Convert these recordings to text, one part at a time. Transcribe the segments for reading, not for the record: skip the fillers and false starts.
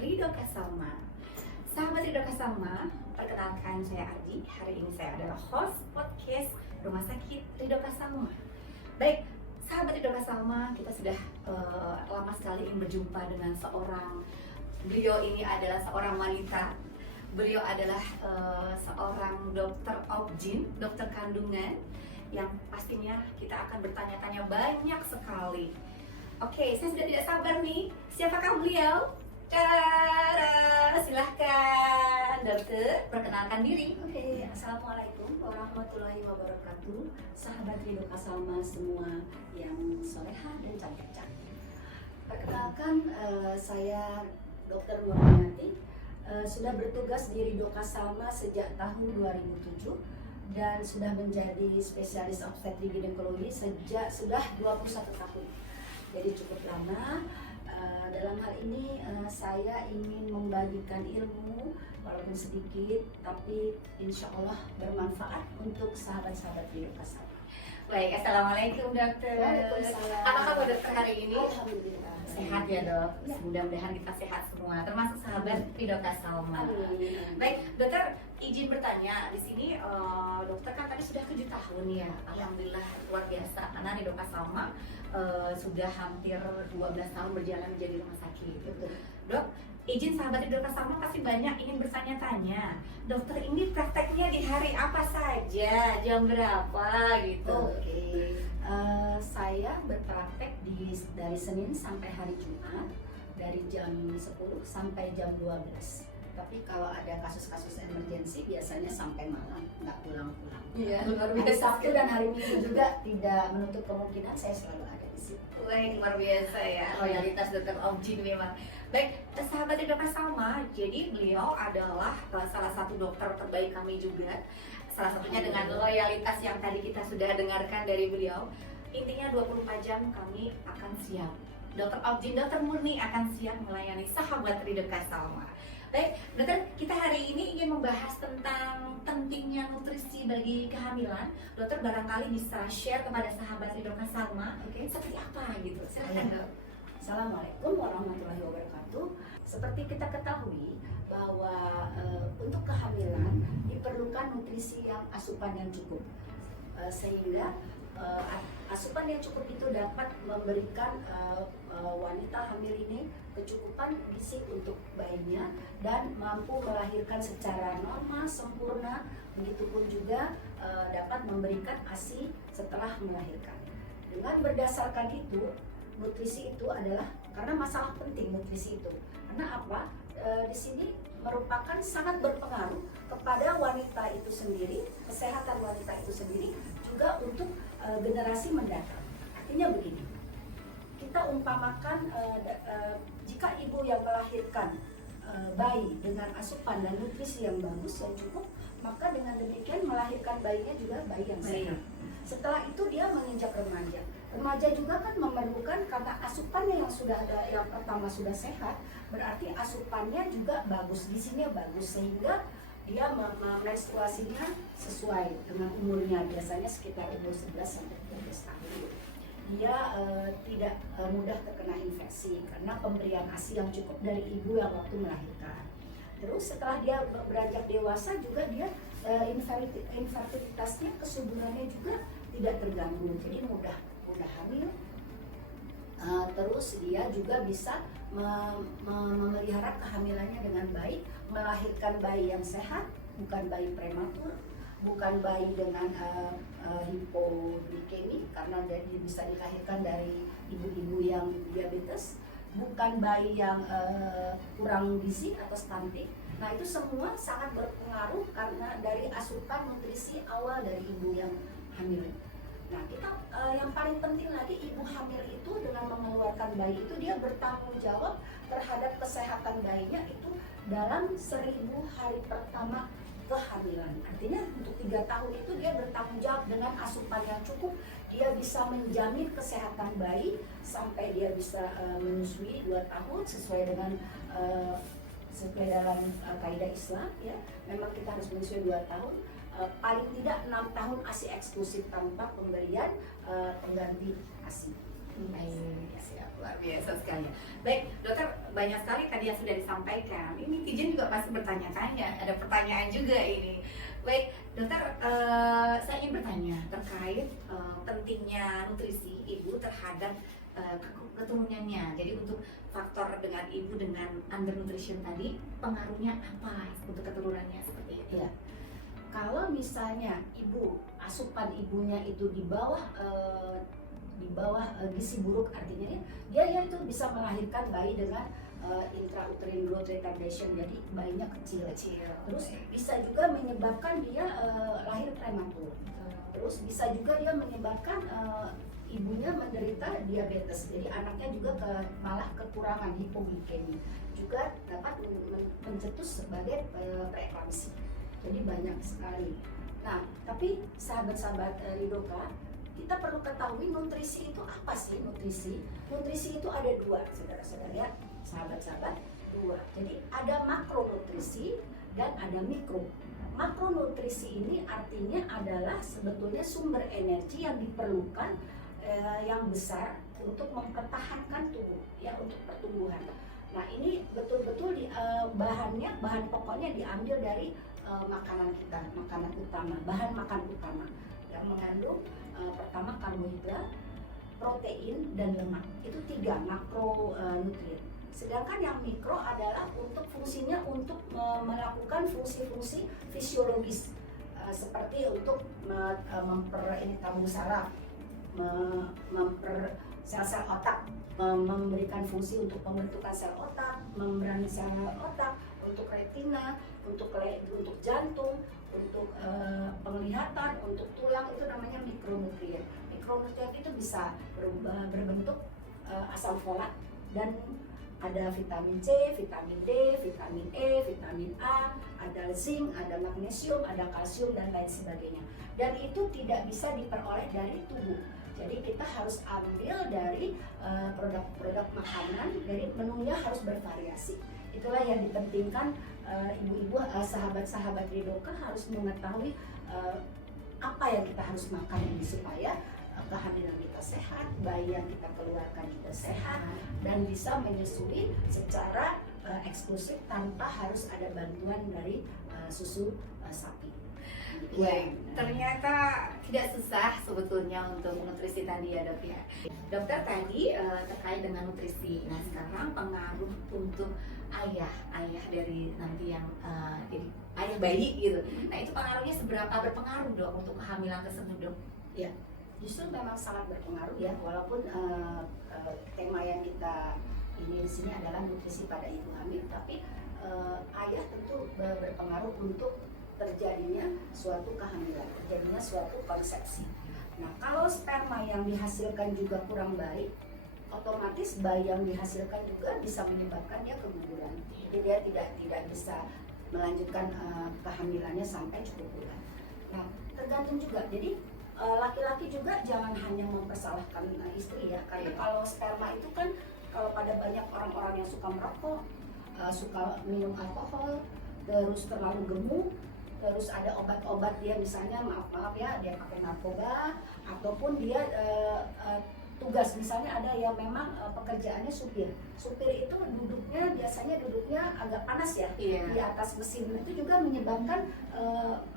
Ridho Kasama. Sahabat Ridho Kasama, perkenalkan saya Ardi. Hari ini saya adalah host podcast Rumah Sakit Ridho Kasama. Baik, sahabat Ridho Kasama, kita sudah lama sekali ingin berjumpa dengan seorang. Beliau ini adalah seorang wanita. Beliau adalah seorang dokter obgyn, dokter kandungan, yang pastinya kita akan bertanya-tanya banyak sekali. Oke, saya sudah tidak sabar nih. Siapakah beliau? Tara, silahkan dokter, perkenalkan diri. Oke, assalamualaikum warahmatullahi wabarakatuh. Sahabat Ridho Kasama semua yang soleha dan cantik-cantik. Perkenalkan, saya Dr. Nurhayati. Sudah bertugas di Ridho Kasama sejak tahun 2007 dan sudah menjadi spesialis obstetrik ginekologi sejak sudah 21 tahun. Jadi cukup lama. Dalam hal ini saya ingin membagikan ilmu walaupun sedikit, tapi insya Allah bermanfaat untuk sahabat-sahabat Ridho Kasama. Baik, assalamualaikum dokter. Waalaikumsalam. Apa kabar dokter hari ini? Alhamdulillah. Sehat ya dok. Ya. Mudah-mudahan kita sehat semua, termasuk sahabat Ridho Kasama. Amin. Baik, dokter izin bertanya di sini. Dokter kan tadi sudah 7 tahun ya. Alhamdulillah luar biasa. Karena Ridho Kasama sudah hampir 12 tahun berjalan menjadi rumah sakit. Betul. Dok, izin sahabat Ridho Kasama pasti banyak ingin bertanya-tanya. Dokter ini prakteknya di hari apa saja, jam berapa gitu? Oke. Saya berpraktek dari Senin sampai hari Jumat dari jam 10 sampai jam 12. Tapi kalau ada kasus-kasus emergensi biasanya sampai malam, nggak pulang-pulang. Iya, luar Hari biasa. Sabtu dan hari Minggu juga tidak menutup kemungkinan saya selalu ada di situ. Baik, luar biasa ya, loyalitas dokter obgyn memang. Baik, sahabat Ridho Kasama, jadi beliau adalah salah satu dokter terbaik kami juga. Salah satunya dengan loyalitas yang tadi kita sudah dengarkan dari beliau. Intinya 24 jam kami akan siap. Dokter obgyn, dokter murni akan siap melayani sahabat Ridho Kasama. Baik, dokter, kita hari ini ingin membahas tentang pentingnya nutrisi bagi kehamilan. Dokter barangkali bisa share kepada sahabat Ridho Kasama, oke, seperti apa gitu. Silakan dok. Assalamualaikum warahmatullahi wabarakatuh. Seperti kita ketahui bahwa untuk kehamilan diperlukan nutrisi yang asupan yang cukup, sehingga asupan yang cukup itu dapat memberikan wanita hamil ini kecukupan gizi untuk bayinya dan mampu melahirkan secara normal, sempurna. Begitupun juga dapat memberikan ASI setelah melahirkan. Dengan berdasarkan itu, nutrisi itu adalah karena masalah penting nutrisi itu. Karena apa? Di sini merupakan sangat berpengaruh kepada wanita itu sendiri, kesehatan wanita itu sendiri, juga untuk generasi mendatang. Artinya begini, kita umpamakan jika ibu yang melahirkan bayi dengan asupan dan nutrisi yang bagus, yang cukup, maka dengan demikian melahirkan bayinya juga bayi yang sehat. Setelah itu dia menginjak remaja. Remaja juga kan memerlukan, karena asupannya yang sudah ada, yang pertama sudah sehat, berarti asupannya juga bagus, gizinya bagus, sehingga dia menstruasinya sesuai dengan umurnya, biasanya sekitar umur 11 sampai 12 tahun. Dia tidak mudah terkena infeksi karena pemberian ASI yang cukup dari ibu yang waktu melahirkan. Terus setelah dia beranjak dewasa juga dia infertilitasnya, kesuburannya juga tidak terganggu, jadi mudah hamil. Terus dia juga bisa memelihara kehamilannya dengan baik, melahirkan bayi yang sehat, bukan bayi prematur, bukan bayi dengan hipoglikemi karena jadi bisa dilahirkan dari ibu-ibu yang diabetes, bukan bayi yang kurang gizi atau stunting. Nah, itu semua sangat berpengaruh karena dari asupan nutrisi awal dari ibu yang hamil. Nah, kita yang paling penting lagi, ibu hamil itu dengan mengeluarkan bayi itu dia bertanggung jawab terhadap kesehatan bayinya itu dalam 1000 hari pertama kehamilan. Artinya untuk 3 tahun itu dia bertanggung jawab dengan asupan yang cukup. Dia bisa menjamin kesehatan bayi sampai dia bisa menyusui 2 tahun sesuai dengan sesuai dalam kaidah Islam ya. Memang kita harus menyusui 2 tahun. Paling tidak 6 tahun ASI eksklusif tanpa pemberian pengganti ASI. Baik, siap, luar biasa sekali. Baik, dokter, banyak sekali tadi yang sudah disampaikan. Ini netizen juga pasti bertanya-tanya, ada pertanyaan juga ini. Baik, dokter, saya ingin bertanya terkait pentingnya nutrisi ibu terhadap keturunannya. Jadi untuk faktor dengan ibu dengan undernutrition tadi, pengaruhnya apa untuk keturunannya seperti itu? Iya. Kalau misalnya asupan ibunya itu di bawah gizi buruk, artinya dia ya itu bisa melahirkan bayi dengan intrauterine growth retardation, jadi bayinya kecil. Terus bisa juga menyebabkan dia lahir prematur. Terus bisa juga dia menyebabkan ibunya menderita diabetes, jadi anaknya juga malah kekurangan hipoglikemi, juga dapat mencetus sebagai preeklamsi. Jadi banyak sekali. Nah, tapi sahabat-sahabat Ridoka, kita perlu ketahui nutrisi itu apa sih nutrisi? Nutrisi itu ada dua, saudara-saudara ya, sahabat-sahabat, dua. Jadi ada makronutrisi dan ada mikro. Makronutrisi ini artinya adalah sebetulnya sumber energi yang diperlukan yang besar untuk mempertahankan tubuh, ya, untuk pertumbuhan. Nah, ini betul-betul bahan pokoknya diambil dari makanan kita, makanan utama, bahan makan utama yang mengandung pertama karbohidrat, protein, dan lemak. Itu 3 makronutrien. Sedangkan yang mikro adalah untuk fungsinya untuk melakukan fungsi-fungsi fisiologis seperti untuk tabung saraf, sel-sel otak, memberikan fungsi untuk pembentukan sel otak, membran sel otak, untuk retina, untuk jantung, untuk penglihatan, untuk tulang, itu namanya mikronutrien. Mikronutrien itu bisa berbentuk asam folat, dan ada vitamin C, vitamin D, vitamin E, vitamin A, ada zinc, ada magnesium, ada kalsium, dan lain sebagainya. Dan itu tidak bisa diperoleh dari tubuh. Jadi kita harus ambil dari produk-produk makanan, jadi menunya harus bervariasi. Itulah yang dipentingkan ibu-ibu, sahabat-sahabat Ridoka harus mengetahui apa yang kita harus makan ini supaya kehamilan kita sehat, bayi yang kita keluarkan juga sehat, dan bisa menyusui secara eksklusif tanpa harus ada bantuan dari susu sapi. Baik, ternyata tidak susah sebetulnya untuk nutrisi tadi ya, Dok ya. Dokter tadi terkait dengan nutrisi. Nah, sekarang pengaruh untuk ayah dari nanti yang jadi ayah bayi gitu. Nah, itu pengaruhnya seberapa berpengaruh, Dok, untuk kehamilan tersebut, Dok? Ya, justru memang sangat berpengaruh ya, walaupun tema yang kita ini di sini adalah nutrisi pada ibu hamil, tapi ayah tentu berpengaruh untuk terjadinya suatu kehamilan, terjadinya suatu konsepsi. Nah, kalau sperma yang dihasilkan juga kurang baik, otomatis bayi yang dihasilkan juga bisa menyebabkan dia keguguran. Jadi dia tidak bisa melanjutkan kehamilannya sampai cukup bulan. Nah, tergantung juga. Jadi laki-laki juga jangan hanya mempersalahkan istri ya, karena kalau sperma itu kan, kalau pada banyak orang-orang yang suka merokok, suka minum alkohol, terus terlalu gemuk, terus ada obat-obat dia misalnya maaf ya dia pakai narkoba, ataupun dia tugas misalnya ada yang memang pekerjaannya supir itu biasanya duduknya agak panas ya, di atas mesin, itu juga menyebabkan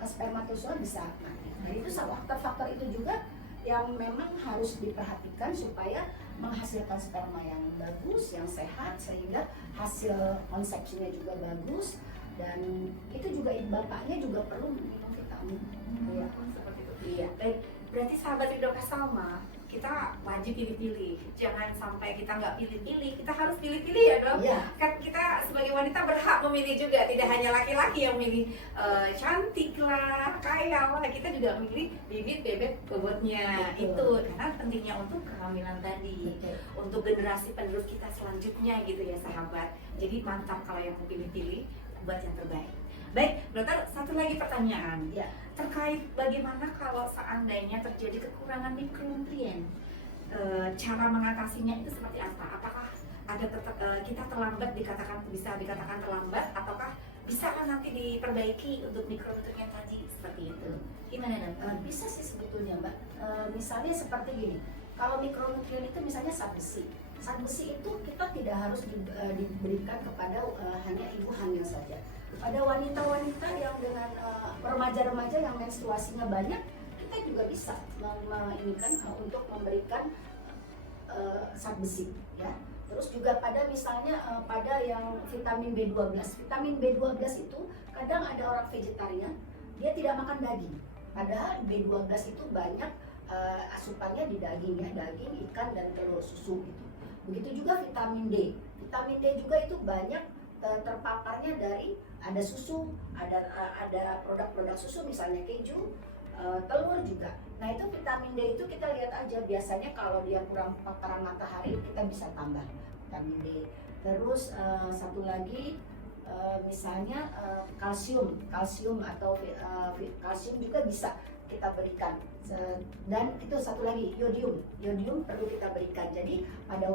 spermatozoa bisa mati. Nah, itu faktor-faktor itu juga yang memang harus diperhatikan supaya menghasilkan sperma yang bagus, yang sehat, sehingga hasil konsepsinya juga bagus. Dan itu juga bapaknya juga perlu minum vitamin. Ya, seperti itu. Iya. Baik, berarti sahabat Ridoka Salma, kita wajib pilih-pilih. Jangan sampai kita nggak pilih-pilih. Kita harus pilih-pilih ya, Dok. Iya. Kan kita sebagai wanita berhak memilih juga. Tidak hanya laki-laki yang milih cantik lah, kaya lah. Kita juga memilih bibit bebek bobotnya. Betul. Itu karena pentingnya untuk kehamilan tadi. Betul. Untuk generasi penerus kita selanjutnya gitu ya, sahabat. Jadi mantap kalau yang mau pilih-pilih, buat yang terbaik. Baik, dokter, satu lagi pertanyaan Ya. terkait bagaimana kalau seandainya terjadi kekurangan mikronutrien, cara mengatasinya itu seperti apa? Apakah ada kita terlambat bisa dikatakan terlambat, ataukah bisa nanti diperbaiki untuk mikronutrien tadi seperti itu? Gimana, Dok? Bisa sih sebetulnya, Mbak. Misalnya seperti gini, Kalau mikronutrien itu misalnya zat besi. Zat besi itu kita tidak harus diberikan kepada hanya ibu hamil saja. Pada wanita-wanita yang dengan remaja-remaja yang menstruasinya banyak, kita juga bisa untuk memberikan zat besi, ya. Terus juga pada misalnya pada yang vitamin B12. Vitamin B12 itu kadang ada orang vegetarian, dia tidak makan daging. Padahal B12 itu banyak asupannya di daging, ya, daging, ikan, dan telur, susu gitu. Begitu juga vitamin D. Vitamin D juga itu banyak terpaparnya dari ada susu, ada produk-produk susu misalnya keju, telur juga. Nah itu vitamin D itu kita lihat aja, biasanya kalau dia kurang paparan matahari kita bisa tambah vitamin D. Terus satu lagi misalnya kalsium atau kalsium juga bisa kita berikan. Dan itu satu lagi yodium perlu kita berikan. Jadi pada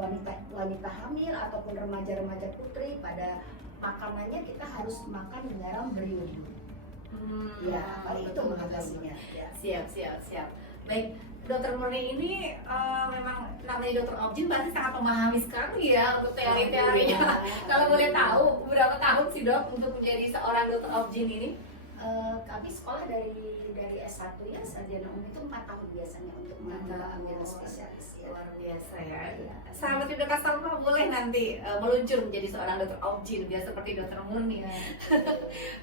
wanita hamil ataupun remaja-remaja putri, pada makanannya kita harus makan garam beriodium. Ya, kalau itu mengatasinya. Ya. Siap. Baik, Dokter Murni ini memang namanya dokter objin pasti sangat memahami sekali ya untuk teori-teorinya. Kalau boleh tahu, berapa tahun sih dok untuk menjadi seorang dokter objin ini? Kami sekolah dari S1 ya, sarjana umum itu 4 tahun biasanya untuk mengambil spesialis. Ya. Luar biasa ya. Ya. Sahabat Ridho Salma boleh nanti meluncur menjadi seorang dokter objin biar seperti dokter Murni. Ya.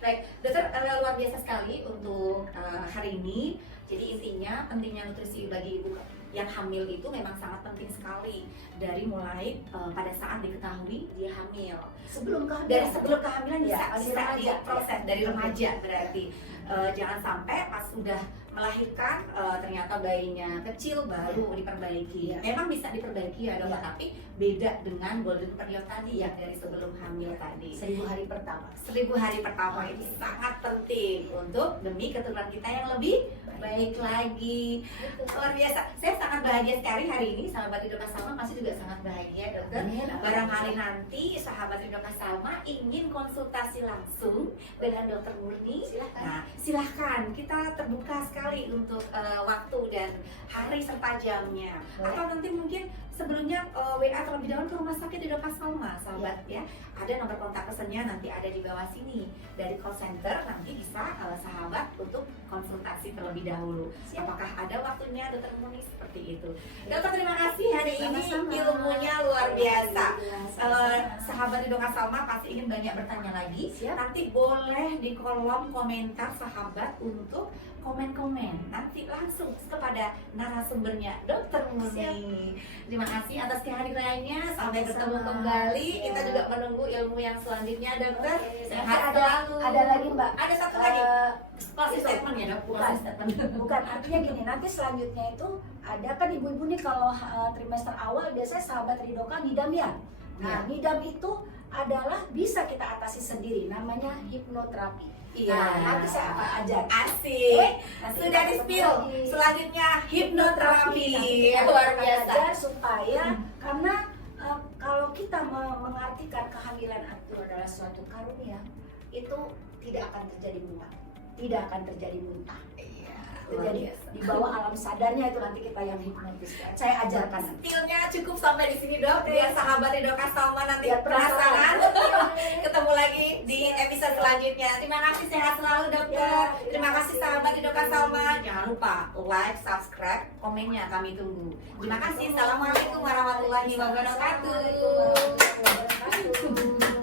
Baik, dokter luar biasa sekali untuk hari ini. Jadi intinya pentingnya nutrisi bagi ibu yang hamil itu memang sangat penting sekali, dari mulai pada saat diketahui dia hamil, Sebelum dari sebelum kehamilan Ya, bisa diproses dari remaja berarti. Jangan sampai pas sudah melahirkan ternyata bayinya kecil baru diperbaiki. Ya. Memang bisa diperbaiki ya dok, Ya. tapi beda dengan golden period tadi ya, dari sebelum hamil tadi. 1000 hari pertama. 1000 hari pertama ini sangat penting untuk demi keturunan kita yang lebih baik lagi. Luar biasa. Saya sangat bahagia sekali hari ini, sahabat Ridho Salma pasti juga sangat bahagia dokter. Barangkali nanti sahabat Ridho Salma ingin konsultasi langsung dengan dokter Murni, Silahkan. nah silahkan, kita terbuka sekali untuk waktu dan hari serta jamnya. Boleh. Atau nanti mungkin sebelumnya WA terlebih dahulu ke rumah sakit Ridho Salma, sahabat ya. Ada nomor kontak personnya nanti ada di bawah sini. Dari call center nanti bisa sahabat untuk konsultasi terlebih dahulu. Siap. Apakah ada waktunya dokter Murni seperti itu? Dokter terima kasih hari ini, Sama-sama. ilmunya luar biasa. Sama-sama. Sahabat Ridho Salma pasti ingin banyak bertanya lagi. Siap. Nanti boleh di kolom komentar sahabat untuk komen-komen. Nanti langsung kepada narasumbernya Dokter Murni. Terima kasih atas kehadirannya. Sampai Sama-sama. bertemu kembali. Siap. Kita juga menunggu ilmu yang selanjutnya, Dokter. Oke. Sehat Nanti selalu. ada lagi Mbak. Ada satu lagi. Closing itu. statement ya dok. Bukan. Closing statement. Bukan, artinya gini, nanti selanjutnya itu ada kan ibu-ibu nih kalau trimester awal biasanya sahabat Ridho kan ngidam ya. Nah, ngidam itu adalah bisa kita atasi sendiri, namanya hipnoterapi. Iya. Nah, nanti saya akan ajar. Asik. Nanti Sudah kita di ketemu spill. lagi. Selanjutnya hipnoterapi. Nanti kita Luar akan biasa. ajar supaya karena kalau kita mengartikan kehamilan itu adalah suatu karunia, itu tidak akan terjadi muntah. Tidak akan terjadi muntah. Iya. Jadi di bawah alam sadarnya itu nanti kita yang hipnotis. Saya ajarkan nanti. Skillnya cukup sampai di sini dok. Biar sahabat Ridho Salma nanti Biar penasaran. penasaran. Ketemu lagi di episode selanjutnya. Terima kasih, sehat selalu dokter. Ya, Terima terima kasih kasih. sahabat Ridho Salma. Jangan lupa like, subscribe, komennya kami tunggu. Terima kasih. Assalamualaikum warahmatullahi wabarakatuh. Assalamualaikum warahmatullahi wabarakatuh.